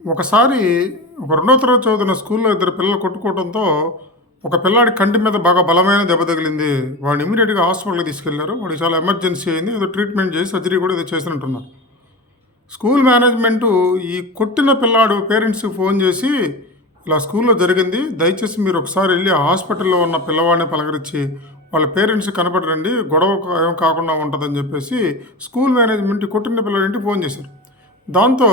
ఒకసారి ఒక రెండో తరగతి చదువుతున్న స్కూల్లో ఇద్దరు పిల్లలు కొట్టుకోవడంతో ఒక పిల్లాడి కంటి మీద బాగా బలమైన దెబ్బ తగిలింది. వాడిని ఇమీడియట్గా హాస్పిటల్కి తీసుకెళ్లారు. వాడికి చాలా ఎమర్జెన్సీ అయింది. ఏదో ట్రీట్మెంట్ చేసి సర్జరీ కూడా ఏదో చేసినట్టున్నారు. స్కూల్ మేనేజ్మెంటు ఈ కొట్టిన పిల్లాడు పేరెంట్స్కి ఫోన్ చేసి ఇలా స్కూల్లో జరిగింది, దయచేసి మీరు ఒకసారి వెళ్ళి ఆ హాస్పిటల్లో ఉన్న పిల్లవాడిని పలకరించి వాళ్ళ పేరెంట్స్ కనపడరండి, గొడవ ఏం కాకుండా ఉంటుందని చెప్పేసి స్కూల్ మేనేజ్మెంట్ ఈ కొట్టిన పిల్లాడింటికి ఫోన్ చేశారు. దాంతో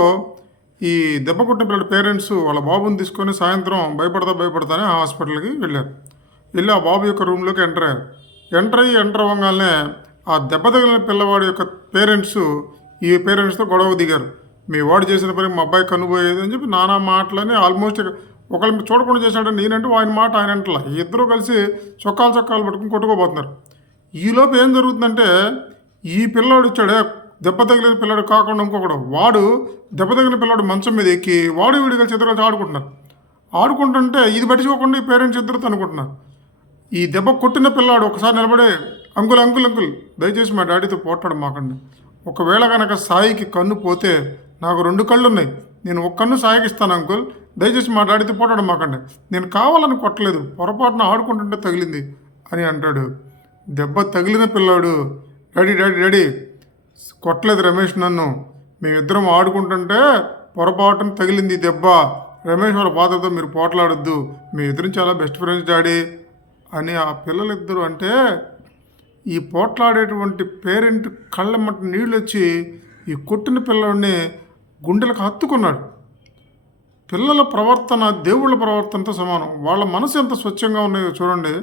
ఈ దెబ్బ కొట్టిన పిల్లడి పేరెంట్స్ వాళ్ళ బాబుని తీసుకొని సాయంత్రం భయపడతానే ఆ హాస్పిటల్కి వెళ్ళారు. వెళ్ళి ఆ బాబు యొక్క రూమ్లోకి ఎంటర్ అవ్వగానే ఆ దెబ్బ తగిలిన పిల్లవాడి యొక్క పేరెంట్స్ ఈ పేరెంట్స్తో గొడవ దిగారు. మీ వాడు చేసిన పని మా అబ్బాయి కనుపోయేది అని చెప్పి నానా మాటలని ఆల్మోస్ట్ ఒకళ్ళని చూడకుండా చేశాడని నేనంటూ ఆయన మాట ఆయన అంటలా. ఇద్దరూ కలిసి చొక్కాలు పట్టుకుని కొట్టుకోబోతున్నారు. ఈలోపు ఏం జరుగుతుందంటే ఈ పిల్లాడు ఇచ్చాడే దెబ్బ తగిలిన పిల్లాడు కాకుండా ఇంకొకడు, వాడు దెబ్బ తగిలిన పిల్లాడు మంచం మీద ఎక్కి వాడు వీడు కలిసి ఇద్దరు కలిసి ఆడుకుంటున్నారు. ఆడుకుంటుంటే ఇది పట్టించుకోకుండా ఈ పేరెంట్స్ ఇద్దరు అనుకుంటున్నారు. ఈ దెబ్బ కొట్టిన పిల్లాడు ఒకసారి నిలబడే అంకుల్ దయచేసి మా డాడీతో పోట్లాడు మాకండి. ఒకవేళ కనుక సాయికి కన్ను పోతే నాకు 2 కళ్ళు ఉన్నాయి, నేను ఒక కన్ను సాయికి ఇస్తాను అంకుల్, దయచేసి మా డాడీతో పోటాడు మాకండి, నేను కావాలని కొట్టలేదు, పొరపాటున ఆడుకుంటుంటే తగిలింది అని అంటాడు. దెబ్బ తగిలిన పిల్లాడు డాడీ కొట్టలేదు రమేష్, నన్ను మేమిద్దరం ఆడుకుంటుంటే పొరపాటున తగిలింది దెబ్బ, రమేష్ వాళ్ళ ఫాదర్తో మీరు పోట్లాడొద్దు, మీ ఇద్దరం చాలా బెస్ట్ ఫ్రెండ్స్ డాడీ అని ఆ పిల్లలిద్దరూ అంటే ఈ పోట్లాడేటువంటి పేరెంట్ కళ్ళమ్మట నీళ్ళు వచ్చి ఈ కొట్టిన పిల్లడిని గుండెలకు హత్తుకున్నాడు. పిల్లల ప్రవర్తన దేవుళ్ళ ప్రవర్తనతో సమానం. వాళ్ళ మనసు ఎంత స్వచ్ఛంగా ఉన్నాయో చూడండి.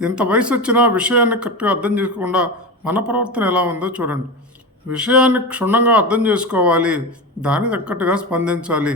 ఇంత వయసు వచ్చినా విషయాన్ని కరెక్ట్గా అర్థం చేసుకోకుండా మన ప్రవర్తన ఎలా ఉందో చూడండి. విషయాన్ని క్షుణ్ణంగా అర్థం చేసుకోవాలి, దానికి తగ్గట్టుగా స్పందించాలి.